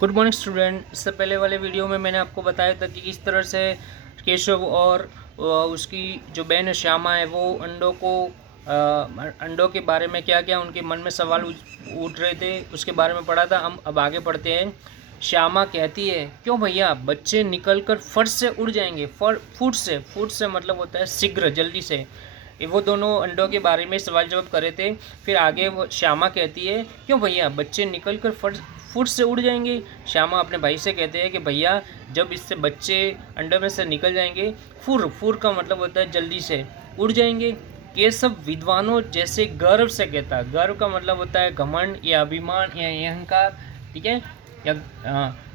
Good morning student. इससे पहले वाले वीडियो में मैंने आपको बताया था कि किस तरह से केशव और उसकी जो बहन है श्यामा है वो अंडों के बारे में क्या क्या उनके मन में सवाल उठ रहे थे उसके बारे में पढ़ा था। हम अब आगे पढ़ते हैं। श्यामा कहती है, क्यों भैया, बच्चे निकलकर फट से उड़ जाएंगे। फुट से मतलब होता है शीघ्र, जल्दी से। वो दोनों अंडों के बारे में सवाल जवाब कर रहे थे। फिर आगे वो श्यामा कहती है, क्यों भैया, बच्चे निकलकर फुट से उड़ जाएंगे। श्यामा अपने भाई से कहते हैं कि भैया, जब इससे बच्चे अंडों में से निकल जाएंगे, फुर का मतलब होता है जल्दी से, उड़ जाएंगे। केशव विद्वानों जैसे गर्व से कहता है। गर्व का मतलब होता है घमंड या अभिमान या अहंकार, ठीक है, या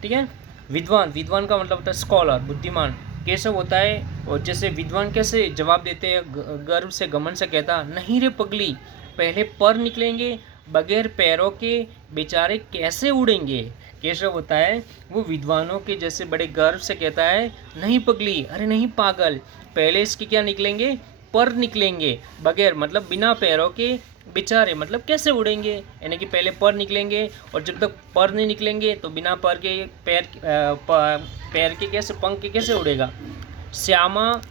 ठीक है। विद्वान का मतलब होता है स्कॉलर, बुद्धिमान। केशव होता है, और जैसे विद्वान कैसे जवाब देते हैं, गर्व से घमंड से कहता, नहीं रे पगली, पहले पर निकलेंगे, बगैर पैरों के बेचारे कैसे उड़ेंगे। केशव होता है वो विद्वानों के जैसे बड़े गर्व से कहता है, नहीं पगली, अरे नहीं पागल, पहले इसके क्या निकलेंगे, पर निकलेंगे, बगैर मतलब बिना पैरों के, बेचारे मतलब कैसे उड़ेंगे, यानी कि पहले पर निकलेंगे, और जब तक पर नहीं निकलेंगे तो बिना पर के पैर के कैसे, पंख के कैसे उड़ेगा। श्यामा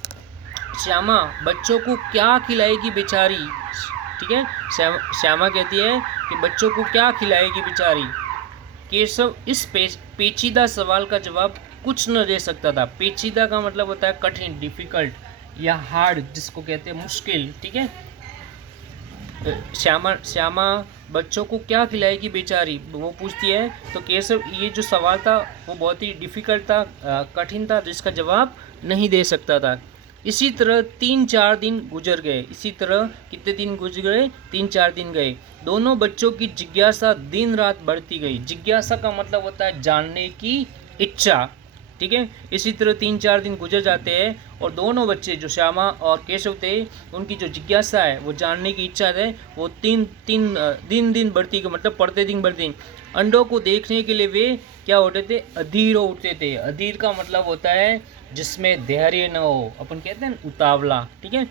बच्चों को क्या खिलाएगी बेचारी, ठीक है। श्यामा कहती है कि बच्चों को क्या खिलाएगी बेचारी। केशव इस पेचीदा सवाल का जवाब कुछ न दे सकता था। पेचीदा का मतलब होता है कठिन, डिफिकल्ट या हार्ड, जिसको कहते हैं मुश्किल, ठीक है। श्यामा बच्चों को क्या खिलाएगी बेचारी, वो पूछती है। तो केशव, ये जो सवाल था वो बहुत ही डिफिकल्ट था, कठिन था, जिसका जवाब नहीं दे सकता था। इसी तरह 3-4 दिन गुजर गए। इसी तरह कितने दिन गुजर गए, 3-4 दिन गए। दोनों बच्चों की जिज्ञासा दिन रात बढ़ती गई। जिज्ञासा का मतलब होता है जानने की इच्छा, ठीक है। इसी तरह 3-4 दिन गुजर जाते हैं, और दोनों बच्चे जो श्यामा और केशव थे, उनकी जो जिज्ञासा है, वो जानने की इच्छा है, वो दिन बढ़ती गई, मतलब पढ़ते दिन बढ़ते। अंडों को देखने के लिए वे क्या होते थे, अधीर हो उठते थे। अधीर का मतलब होता है जिसमें धैर्य न हो, अपन कहते हैं उतावला, ठीक है।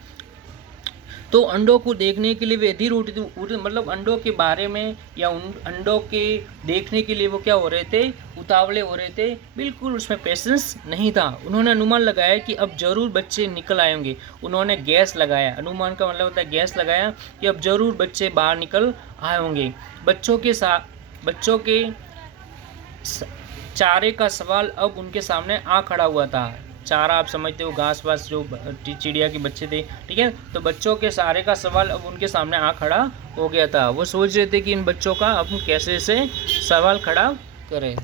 तो अंडों को देखने के लिए वे अधीर उठते, मतलब अंडों के बारे में या उन अंडों के देखने के लिए वो क्या हो रहे थे, उतावले हो रहे थे, बिल्कुल उसमें पेशेंस नहीं था। उन्होंने अनुमान लगाया कि अब जरूर बच्चे निकल आए होंगे। उन्होंने गैस लगाया, अनुमान का मतलब होता है गैस लगाया, कि अब जरूर बच्चे बाहर निकल आए होंगे। बच्चों के चारे का सवाल अब उनके सामने आ खड़ा हुआ था। चारा आप समझते हो, घास वास जो चिड़िया के बच्चे थे, ठीक है। तो बच्चों के सारे का सवाल अब उनके सामने आ खड़ा हो गया था। वो सोच रहे थे कि इन बच्चों का अब कैसे से सवाल खड़ा करें।